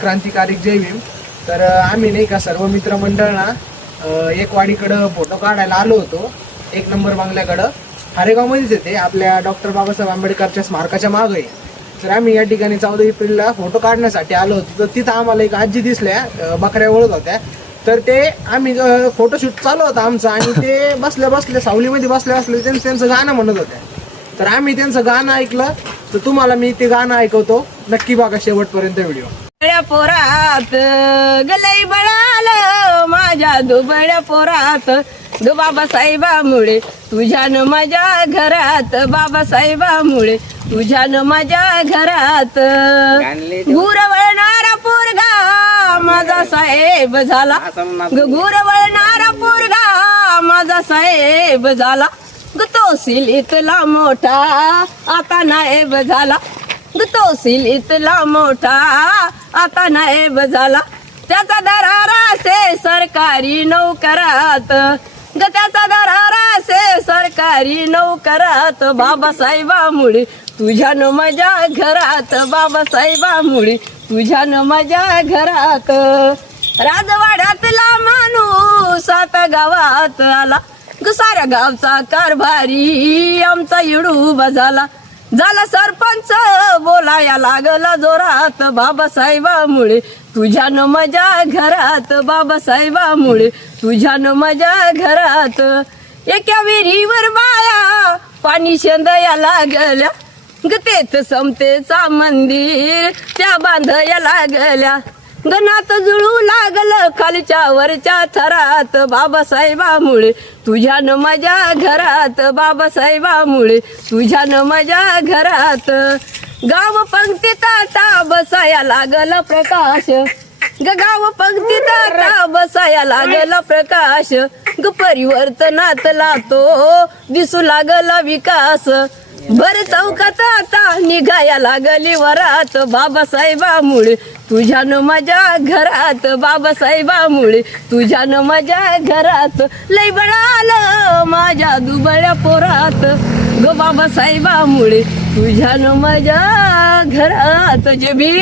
क्रांतिकारी जय भीम. तर आम्ही नाही का सर्व मित्रमंडळ ना एक वाडीकडं फोटो काढायला आलो होतो. 1 नंबर बंगल्याकडं हारेगावमध्येच येते, आपल्या डॉक्टर बाबासाहेब आंबेडकरच्या स्मारकाच्या मागे. तर आम्ही या ठिकाणी 14 एप्रिलला फोटो काढण्यासाठी आलो होतो. तर तिथं आम्हाला एक आजी दिसल्या, बकऱ्या वळत होत्या. तर ते आम्ही फोटोशूट चालू होता आमचा आणि ते बसल्या बसल्या सावलीमध्ये बसल्या त्यांचं गाणं म्हणत होत्या. तर आम्ही त्यांचं गाणं ऐकलं. तर तुम्हाला मी ते गाणं ऐकवतो, नक्की बघा शेवटपर्यंत व्हिडिओ. पोरात गलई बळाल माझ्या दुबळ्या पोरात बाबासाहेबामुळे तुझ्यानं माझ्या घरात, बाबासाहेबामुळे तुझ्यानं माझ्या घरात. गुर वळणारा पोरगा माझा साहेब झाला, गुर वळणारा पोरगा माझा साहेब झाला. तो सिलीतला मोठा आता नाहेब झाला, तो सिलीतला मोठा आता नाहेब झाला. त्याचा दरारा से सरकारी नोकरात, त्याचा दरारा से सरकारी नोकरात. बाबासाहेबामुळे तुझ्यानं माझ्या घरात, बाबासाहेबामुळे तुझ्यानं माझ्या घरात. राजवाड्यातला माणूस आता गावात आला, साऱ्या गावचा कारभारी आमचा येडूबा झाला. झाला सरपंच बोलाया लागला जोरात, बाबासाहेबामुळे तुझ्यानं माझ्या घरात, बाबासाहेबामुळे तुझ्यानं माझ्या घरात. एका विहिरीवर बाया पाणी शेंदया लागल्या, तेच समतेचा मंदिर त्या बांधया लागल्या. गणात जुळू लागलं खालच्या वरच्या थरात, बाबासाहेबामुळे तुझ्यानं माझ्या घरात, बाबासाहेबामुळे तुझ्यानं माझ्या घरात. गाव पंक्तीत आता बसाया लागलं प्रकाश, गाव पंक्तीत आता बसाया लागलं प्रकाश. परिवर्तनातला तो दिसू लागला विकास. भर चौकात आता निघाया लागली वरात, बाबासाहेबामुळे तुझ्यानं माझ्या घरात, बाबासाहेबामुळे तुझ्यानं माझ्या घरात. लय बळाल माझ्या दुबळ्या पोरात, बाबासाहेबामुळे तुझ्यानं माझ्या घरात. जय भीम.